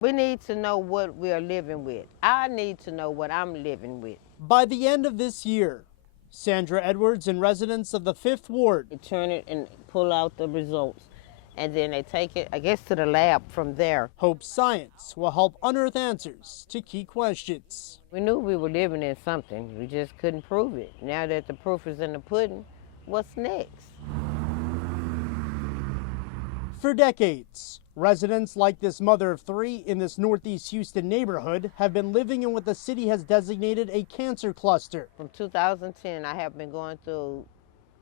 We need to know what we're living with. I need to know what I'm living with. By the end of this year, Sandra Edwards and residents of the 5th Ward You turn it and pull out the results, and then they take it, I guess, to the lab from there. hope science will help unearth answers to key questions. We knew we were living in something. We just couldn't prove it. Now that the proof is in the pudding, what's next? For decades, residents like this mother of 3 in this Northeast Houston neighborhood have been living in what the city has designated a cancer cluster. From 2010, I have been going through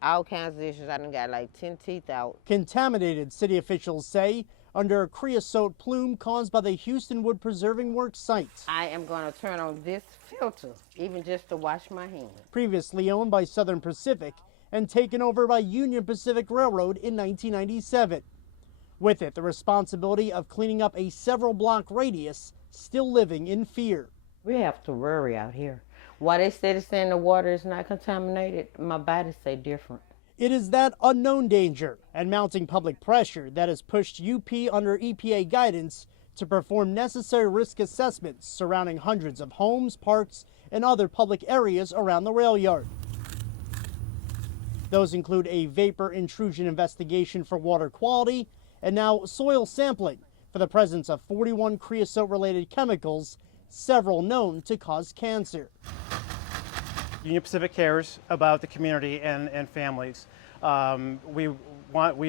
all kinds of issues. I done got like 10 teeth out. Contaminated, city officials say, under a creosote plume caused by the Houston Wood Preserving Works site. I am going to turn on this filter, even just to wash my hands. Previously owned by Southern Pacific and taken over by Union Pacific Railroad in 1997. With it, the responsibility of cleaning up a several block radius, still living in fear. We have to worry out here. Why they saying the water is not contaminated, my body say different. It is that unknown danger and mounting public pressure that has pushed UP under EPA guidance to perform necessary risk assessments surrounding hundreds of homes, parks, and other public areas around the rail yard. Those include a vapor intrusion investigation for water quality and now soil sampling for the presence of 41 creosote-related chemicals, several known to cause cancer. Union Pacific cares about the community and families. We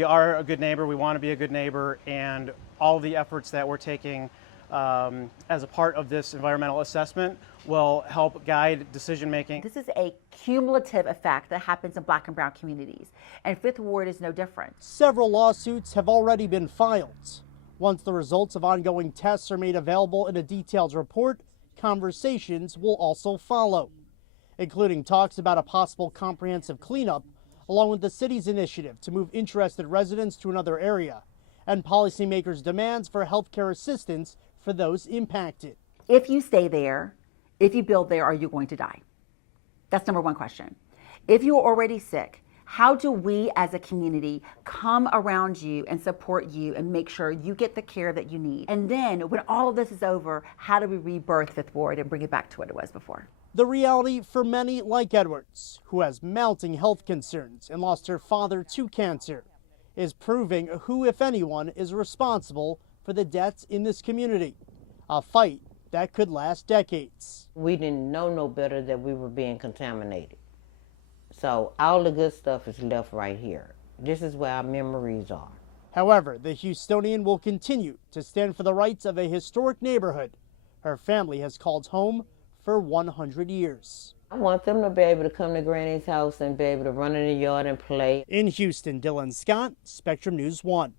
are a good neighbor, we want to be a good neighbor, and all the efforts that we're taking as a part of this environmental assessment will help guide decision making. This is a cumulative effect that happens in Black and brown communities, and 5th Ward is no different. Several lawsuits have already been filed. Once the results of ongoing tests are made available in a detailed report, conversations will also follow, including talks about a possible comprehensive cleanup, along with the city's initiative to move interested residents to another area, and policymakers' demands for healthcare assistance for those impacted. If you stay there, if you build there, are you going to die? That's number one question. If you're already sick, how do we as a community come around you and support you and make sure you get the care that you need? And then when all of this is over, how do we rebirth 5th Ward and bring it back to what it was before? The reality for many like Edwards, who has mounting health concerns and lost her father to cancer, is proving who, if anyone, is responsible for the deaths in this community. A fight that could last decades. We didn't know no better that we were being contaminated. So all the good stuff is left right here. This is where our memories are. However, the Houstonian will continue to stand for the rights of a historic neighborhood her family has called home for 100 years. I want them to be able to come to Granny's house and be able to run in the yard and play. In Houston, Dylan Scott, Spectrum News 1.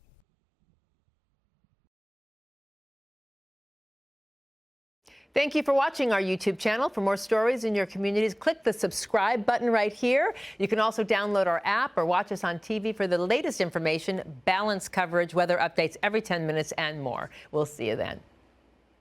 Thank you for watching our YouTube channel. For more stories in your communities, click the subscribe button right here. You can also download our app or watch us on TV for the latest information, balanced coverage, weather updates every 10 minutes, and more. We'll see you then.